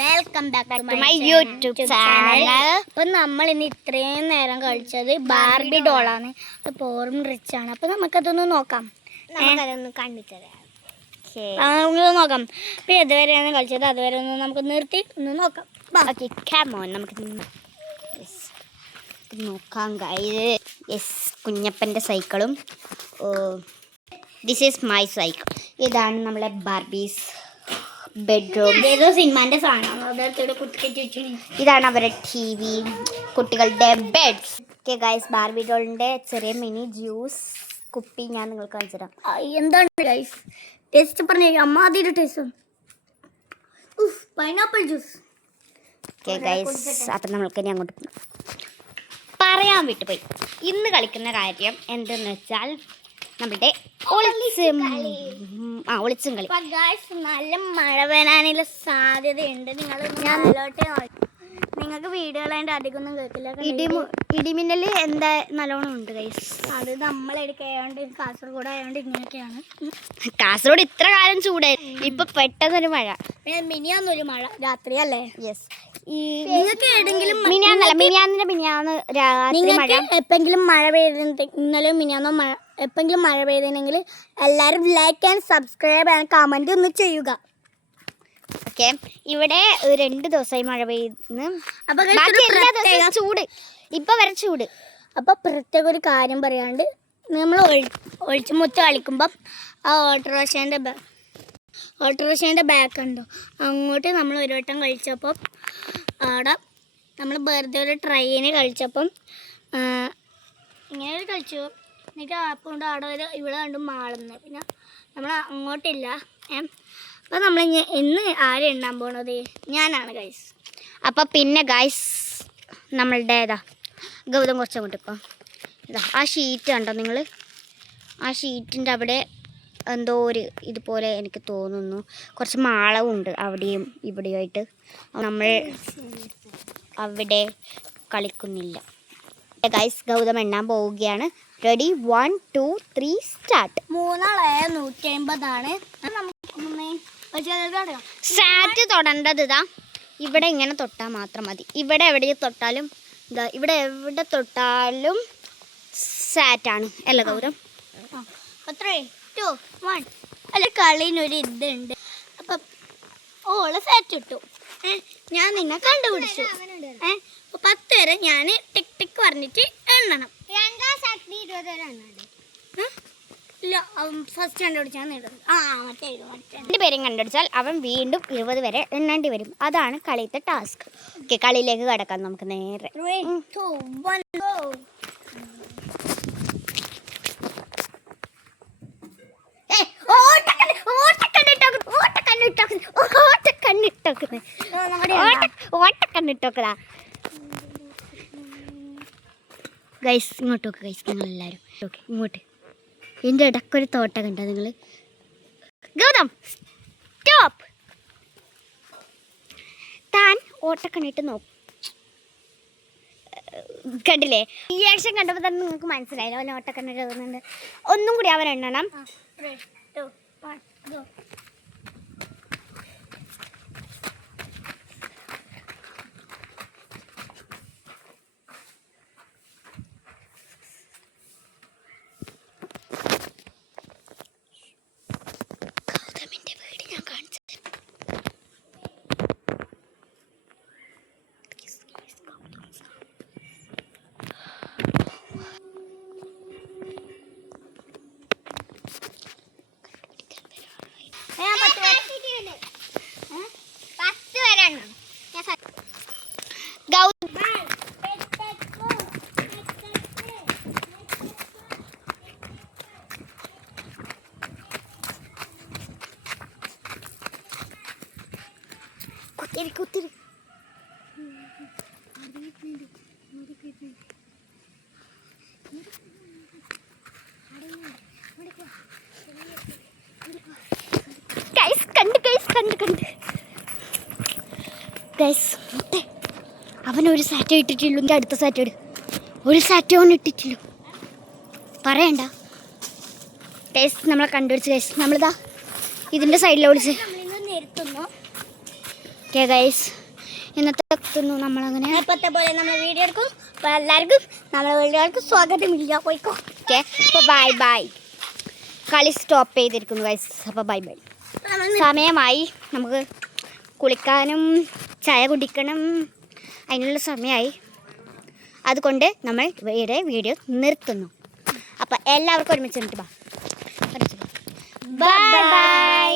Welcome back to my YouTube channel. അപ്പൊ നമ്മൾ ഇന്ന് ഇത്രയും നേരം കളിച്ചത് ബാർബി ഡോളാണ്. പോറും റിച്ച് ആണ്. അപ്പൊ നമുക്കതൊന്ന് നോക്കാം. നമുക്കതൊന്ന് കണ്ടിട്ടരാം. നമുക്ക് നോക്കാം. അപ്പൊ ഏതുവരെയാണ് കളിച്ചത് അതുവരെ ഒന്ന് നമുക്ക് നിർത്തി ഒന്ന് നോക്കാം. നമുക്ക് നോക്കാം ഗൈസ്. യെസ്, കുഞ്ഞപ്പൻ്റെ സൈക്കിളും ദിസ് ഈസ് മൈ സൈക്കിൾ. ഇതാണ് നമ്മളെ ബാർബീസ് ബെഡ്റൂം. ഏതോ സിനിമാന്റെ സാധനമാണ്. ഇതാണ് അവരുടെ TV, കുട്ടികളുടെ ബെഡ്സ്. ഓക്കെ ഗൈസ്, ബാർബി ഡോളിൻ്റെ ചെറിയ മിനി ജ്യൂസ് കുപ്പി ഞാൻ നിങ്ങൾക്ക് കാണിച്ചു തരാം. എന്താണ് ഗൈസ് ടേസ്റ്റ് പറഞ്ഞേ? അമ്മാതിരി taste. Pineapple juice. Okay guys, അപ്പം നമ്മൾക്ക് ഇനി അങ്ങോട്ട് പറയാൻ വിട്ടുപോയി. ഇന്ന് കളിക്കുന്ന കാര്യം എന്തെന്ന് വെച്ചാൽ നമ്മുടെ ഒളിച്ചും കളി. നല്ല മഴ വരാനുള്ള സാധ്യതയുണ്ട്. നിങ്ങൾക്ക് വീഡിയോകളായിട്ട് അധികമൊന്നും കേൾക്കില്ല. ഇടിമിന്നൽ എന്താ നല്ലോണം ഉണ്ട് ഗൈസ്. അത് നമ്മളെടുക്കായോണ്ട് കാസർഗോഡ് ആയതുകൊണ്ട് ഇങ്ങനെയൊക്കെയാണ്. കാസർഗോഡ് ഇത്ര കാലം ചൂടായി, ഇപ്പൊ പെട്ടെന്നൊരു മഴ. മിനിയാന്നൊരു മഴ രാത്രി അല്ലേ? യെസ്. നിങ്ങൾക്ക് ഏതെങ്കിലും നിങ്ങൾക്ക് എപ്പെങ്കിലും മഴ പെയ്ത ഇന്നലെ മിനിയാന്നോ എപ്പെങ്കിലും മഴ പെയ്തിനെങ്കിൽ എല്ലാവരും like and subscribe and comment ഒന്ന് ചെയ്യുക. ഓക്കെ, ഇവിടെ 2 ദിവസമായി മഴ പെയ്യുന്നു. ചൂട് ഇപ്പൊ വരെ ചൂട്. അപ്പൊ പ്രത്യേക ഒരു കാര്യം പറയാണ്ട്, നമ്മൾ ഒളിച്ചു മുത്ത് കളിക്കുമ്പം ആ ഓട്ടോറിക്ഷേൻ്റെ ബാക്ക് ഉണ്ടോ അങ്ങോട്ട് നമ്മൾ ഒരു വട്ടം കളിച്ചപ്പം അവിടെ നമ്മൾ വെറുതെ ഒരു ട്രെയിന് കളിച്ചപ്പം ഇങ്ങനെ കളിച്ചു. എന്നിട്ട് അപ്പം കൊണ്ട് അവിടെ ഇവിടെ കണ്ടും മാളുന്നത്. പിന്നെ നമ്മൾ അങ്ങോട്ടില്ല. അപ്പം നമ്മൾ ഇന്ന് ആരും എണ്ണാൻ പോണത് ഞാനാണ് ഗൈസ്. അപ്പം പിന്നെ ഗൈസ് നമ്മളുടെ ഗൗതം കുറച്ച് അങ്ങോട്ട് ഇപ്പോൾ ആ ഷീറ്റ് കണ്ടോ നിങ്ങൾ? ആ ഷീറ്റിൻ്റെ അവിടെ എന്തോ ഒരു ഇതുപോലെ എനിക്ക് തോന്നുന്നു കുറച്ച് മാളമുണ്ട് അവിടെയും ഇവിടെയുമായിട്ട്. നമ്മൾ അവിടെ കളിക്കുന്നില്ല ഗൈസ്. ഗൗതം എണ്ണാൻ പോവുകയാണ്. Ready, 1 2 3 start. 3,150 സ്റ്റാർട്ട് തൊടേണ്ടത് ഇതാ ഇവിടെ ഇങ്ങനെ തൊട്ടാൽ മാത്രം മതി. ഇവിടെ എവിടെ തൊട്ടാലും ഇവിടെ എവിടെ തൊട്ടാലും സാറ്റാണ് അല്ല ഗൗതം? 3 2 1 അല്ല, കളിനൊരു ഇതുണ്ട്. അപ്പം ഓള് സാറ്റ് ഇട്ടു. ഞാൻ നിന്നെ കണ്ടുപിടിച്ചു. 10 വരെ ഞാൻ ടിക് ടിക് പറഞ്ഞിട്ട് എണ്ണണം. ഇല്ല, ഫസ്റ്റ് കണ്ടുപിടിച്ചാൽ നേടുന്നത്. മറ്റേ 2 പേരും കണ്ടുപിടിച്ചാൽ അവൻ വീണ്ടും 20 വരെ എണ്ണേണ്ടി വരും. അതാണ് കളിയത്തെ ടാസ്ക്. ഓക്കെ, കളിയിലേക്ക് കടക്കാം നമുക്ക് നേരെ. 3 2 1 go. ഓട്ടക്കണ്ണിട്ടോക്കടാ ഗൈസ്. ഇങ്ങോട്ട് നോക്ക് ഗൈസ്, നിങ്ങളെല്ലാവരും ഓക്കെ ഇങ്ങോട്ട്. എൻ്റെ ഇടയ്ക്കൊരു തോട്ടം കണ്ടോ നിങ്ങൾ? ഗൗതം സ്റ്റോപ്പ്. താൻ ഓട്ടക്കണ്ണിട്ട് നോക്കും. കണ്ടില്ലേ? ഈ ആക്ഷൻ കണ്ടപ്പോൾ തന്നെ നിങ്ങൾക്ക് മനസ്സിലായല്ലോ അവൻ ഓട്ടക്കണ്ണിട്ട് തോന്നുന്നുണ്ട്. ഒന്നും കൂടി അവൻ എണ്ണണം. 3 2 1 go. കുത്തിരി കണ്ട് ഗൈസ്. അവനൊരു സാറ്റോ ഇട്ടിട്ടുള്ളൂ. എൻ്റെ അടുത്ത സാറ്റോ ഒരു സാറ്റോ അവൻ ഇട്ടിട്ടില്ല. പറയണ്ട ഗൈസ്, നമ്മളെ കണ്ടുപിടിച്ച് ഗൈസ്. നമ്മളിതാ ഇതിൻ്റെ സൈഡിലാണ് വിളിച്ച് നിർത്തുന്നു. ഓക്കെ ഗൈസ്, ഇന്നത്തെ എത്തുന്നു നമ്മളങ്ങനെ. ഇപ്പോഴത്തെ പോലെ നമ്മൾ വീഡിയോ എടുക്കും. അപ്പോൾ എല്ലാവർക്കും നമ്മളെ വീഡിയോകൾക്ക് സ്വാഗതമില്ല. പോയിക്കോ. ഓക്കെ, അപ്പോൾ ബൈ ബൈ. കളി സ്റ്റോപ്പ് ചെയ്തിരിക്കുന്നു ഗൈസ്. അപ്പോൾ ബൈ ബൈ. സമയമായി, നമുക്ക് കുളിക്കാനും ചായ കുടിക്കണം, അതിനുള്ള സമയമായി. അതുകൊണ്ട് നമ്മൾ വീഡിയോ നിർത്തുന്നു. അപ്പോൾ എല്ലാവർക്കും ഒരുമിച്ച് ബൈ ബൈ.